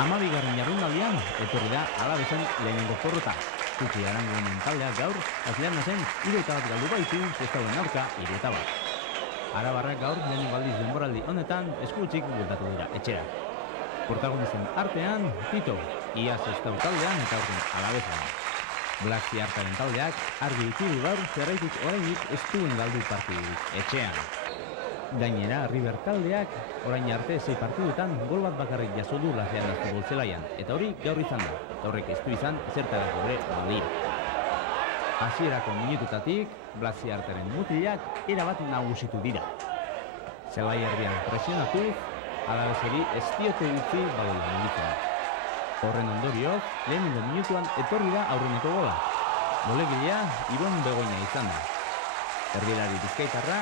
Hamabigarren jardunaldian etorri da Alavezen lehenengo porrota. Zuki Arangonen taldeak gaur, azlean zen, 71 galdu baitu, zestauen aurka 71. Arabarrak gaur lehenengo aldiz denboraldi honetan eskutik bueltatu dira etxera. Protagonisten artean, Tito, iaz zestau taldean eta aurten Alavezen. Blasi hartaren taldeak argi utzi du gaur zerraitik orainik ez duen galdu partidurik etxean. Gainera, River taldeak orain arte 6 partiduetan gol bat bakarrik jaso du Lajearaz futbol zelaian, eta hori gaur izan da, eta horrek ez du izan zertarako ere balio. Hasierako minututatik, Blasi hartaren mutilak erabat nagusitu dira. Zelai erdian presionatuz, Alaveseri ez diote utzi baloia mugitzen. Horren ondorioz, lehenengo minutuan etorri da aurreneko gola. Golegilea Ibon Begoña izan da. Erdilari bizkaitarra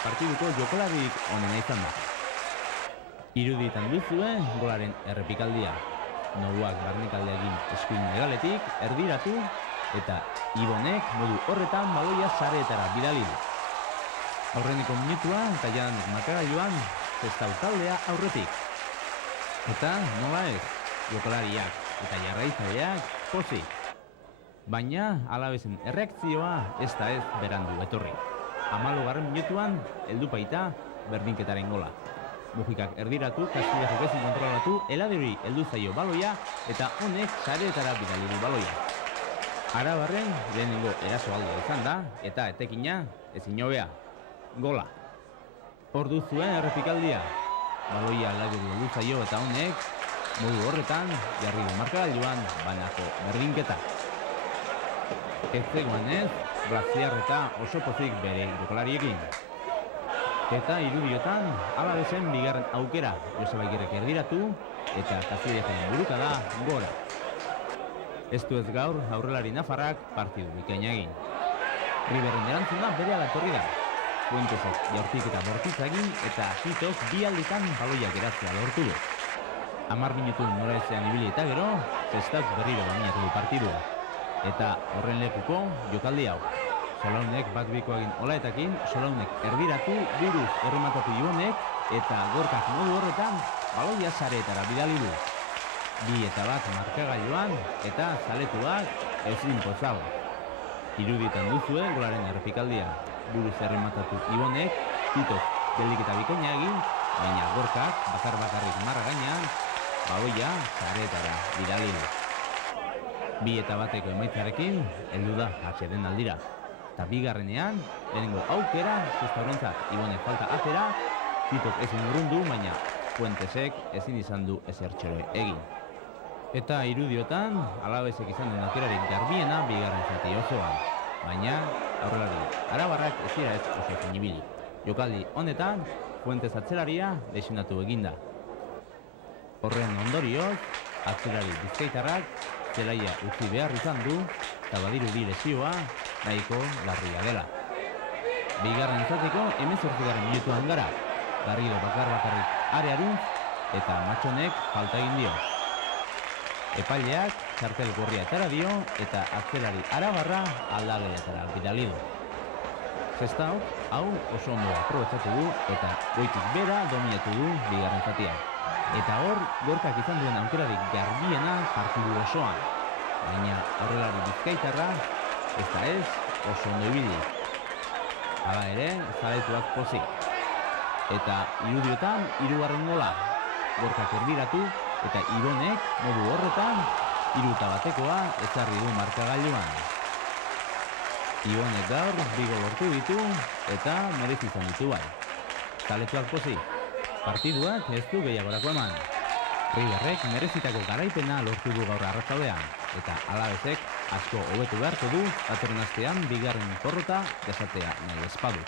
partiduko jokalarik onena izan da. Irudietan duzue golaren errepikaldia. Nouak barnekalde egin eskuin legaletik erdiratu eta Ibonek modu horretan baloia sareetara bidali du. Aurreneko minutua eta jadanek markagailuan zestau taldea aurretik. Eta nola ez, jokalariak eta jarraitzaileak pozik. Baina Alavesen erreakzioa ez da ez berandu etorri. 14. minutuan heldu baita berdinketaren gola. Mujikak erdiratu, Castilla jokezin kontrolatu, Eladeri heldu zaio baloia eta honek sareetara bidali du baloia. Arabarren lehenengo erasoaldia izan da eta etekina ezin hobea. Gola. Ordu zuen errepikaldia. Baloia Eladeri heldu zaio eta honek modu horretan jarri du markagailuan banako berdinketa. Ez zegoenez, Blasiarreta oso pozik bere jokalariekin. Eta irudiotan, Alavesen bigarren aukera Joseba Agirrek erdiratu eta Castillejaren burukada gora. Ez du ez gaur aurrelari nafarrak partidu bikaina egin. Riverren erantzuna berehala etorri da. Fuentesek jaurtik eta bortitza egin eta Titok bi alditan baloiak geratzea lortu du. 10 minutu noraezean ibili eta gero, zestak berriro dominatu du partidua. Eta horren lekuko jokaldi hau. Solaunek bat-biko egin olaetakin, Solaunek erdiratu, buruz errematatu Ibonek eta gorkak modu horretan baloia sareetara bidali du. 2-1 markagailuan eta zaletuak ezin pozago. Irudietan duzue golaren errepikaldia. Buruz errematatu Ibonek, Titok deliketa bikaina egin, baina gorkak bakar-bakarrik marra gainean baloia sareetara bidali du. 2-1 emaitzarekin heldu da atxeden aldira. Eta bigarrenean, lehenengo aukera, zestaurentzat Ibonek falta atera, Titok ezin urrundu, baina Fuentesek ezin izan du ezertxore egin. Eta irudiotan, Alavesek izan den aukerarik garbiena bigarren zati osoan. Baina, aurrelari arabarrak ez dira ez oso finibili. Jokaldi honetan, Fuentes atzelaria lesionatu eginda. Horren ondorioz, atzelari bizkaitarrak zelaia utzi behar izan du eta badirudi lesioa nahiko larria dela. Bigarren zateko 18. minutuan gara. Garrido bakar-bakarrik arearuntz eta Matxonek falta egin dio. Epaileak txartel gorria atera dio eta atzelari arabarra aldageletara bidali du. Zestau, hau oso ondo aprobetxatu du eta goitik bera dominatu du bigarren zatia. Eta hor, gorkak izan duen aukerarik garbiena partidu osoan. Baina horrelari bizkaitarra, ez da ez, oso ondo ibili. Hala ere, zaletuak pozik. Eta irudiotan, 3. gola. Gorkak erdiratu eta Ibonek modu horretan 3-1 ezarri du markagailuan. Ibonek gaur 2 gol lortu ditu eta merezi izan ditu bai. Zaletuak pozik. Partiduak ez du gehiagorako eman. Riverrek merezitako garaipena lortu du gaur arratsaldean eta Alavesek asko hobetu beharko du datorren astean bigarren porrota jasatea nahi ez badu.